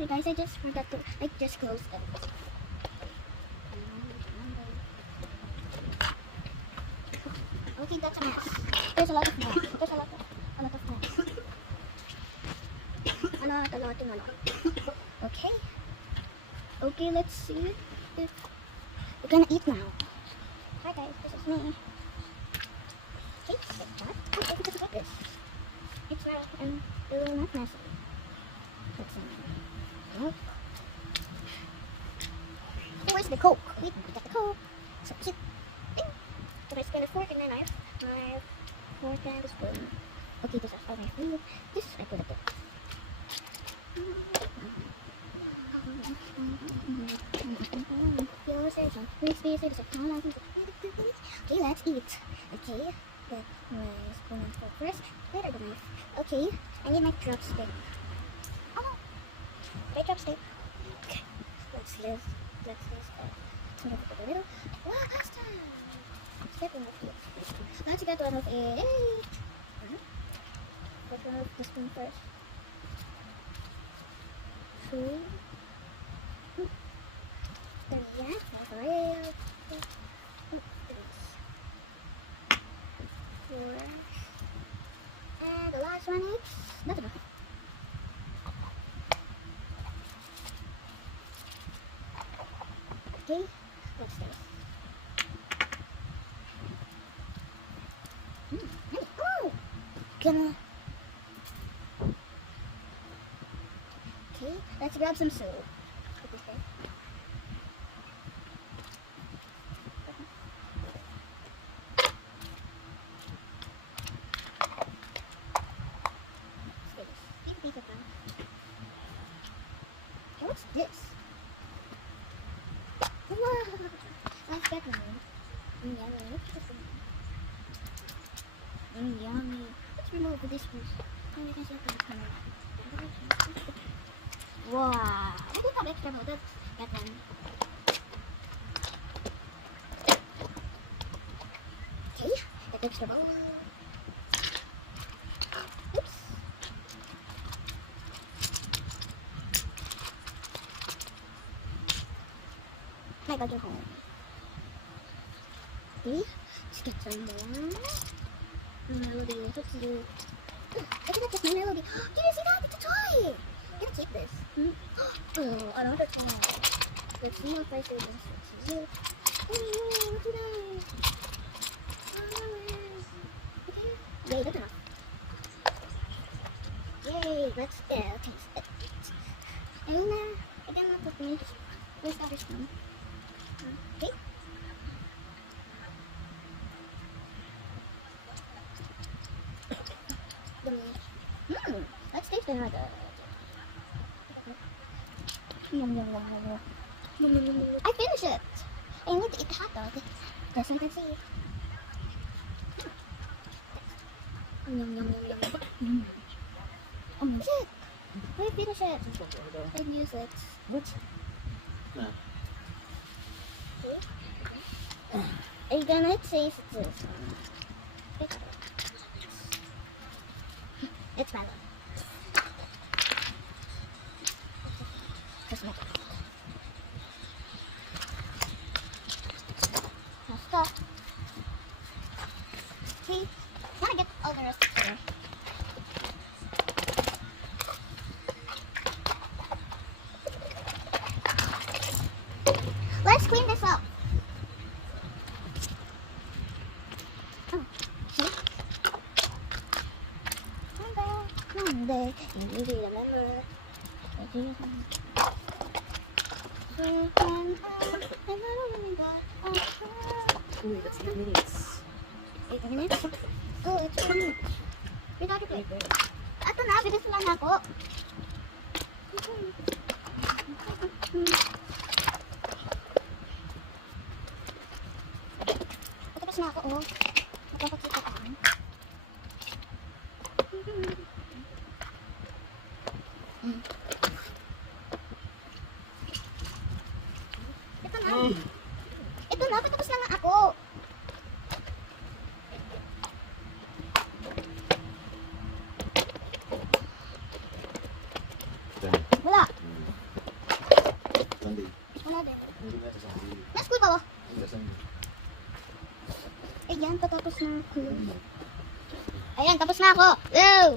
Sorry guys, I just forgot to just close it. Okay, that's a mess. There's a lot of mess. There's a lot of mess. A lot. Okay. Okay, let's see if we're gonna eat now. Hi guys, this is me. Okay, like that. Okay, we just got this. It's really not messy. Let's see. Oh. Where's the Coke? We got the Coke. So cute. So I spin a fork and then I have fork and a spoon. Okay, this is all my food. This I put it there. Okay, let's eat. Okay, get my spoon and fork first. Later the knife. Okay, I need my chopstick. Oh no, my chopstick. Okay, let's use turn it a little. Wow, pasta! Step in the field. Let's get one of it. Get one of the spoon first. Two. Yeah, five. 4. And the last one is not enough. Okay, what's this? Oh! Gonna. Okay, let's grab some soup. Put this there. Okay, what's this? Wow! Let's get one. Yummy. Yummy. Let's remove this first. Wow! I don't have extra milk. Let's get one. Okay, get extra bowl. Oops. I got your home. Okay, let's get some more. Melody, let's do. I think that's my melody. Did you see that? It's a toy! I'm gonna keep this. Oh, another toy. Let's see if I say this. Oh, what's that? Okay. Yay, that's enough. Yay, let's taste it. And again, not to finish. Where's the other spoon? Okay. Let's taste another. I finished it. I need to eat the hot dog. Just so I can see. Oh my shit. I finished it. I use it. What? No. Are you gonna taste this one? It's my love. Just my now stop. See? I wanna get all the rest here. Let's clean this up. Oh, see? One day, you will remember. Ooh, that's 8 minutes. 8 minutes? Oh, it's 4 minutes. We got it. Ito na, bilis lang ako. Tapos na ako, oh. Napapakita ka. Ito na. Ito na, patapos na nga ako. Wala. Wala din. Hindi na sa sarili. Nasa school pa ba? Hindi sa sarili. Ayan, patapos na ako. Ayan, tapos na ako. Woo!